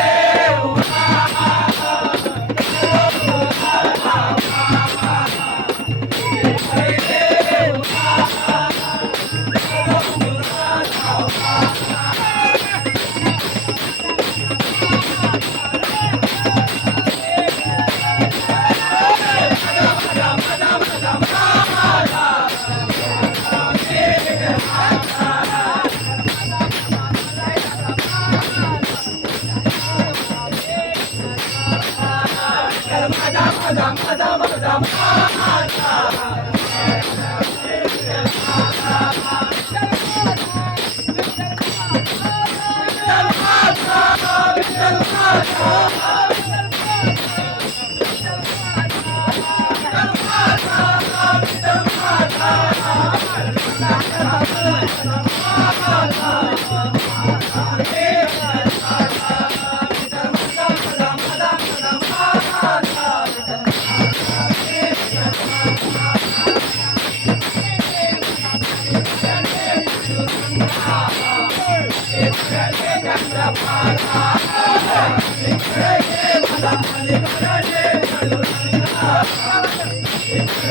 seu Oh,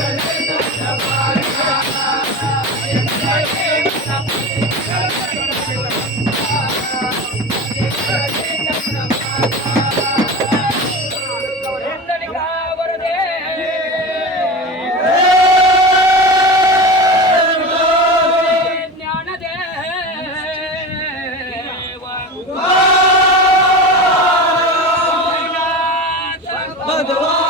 Thank you. the line.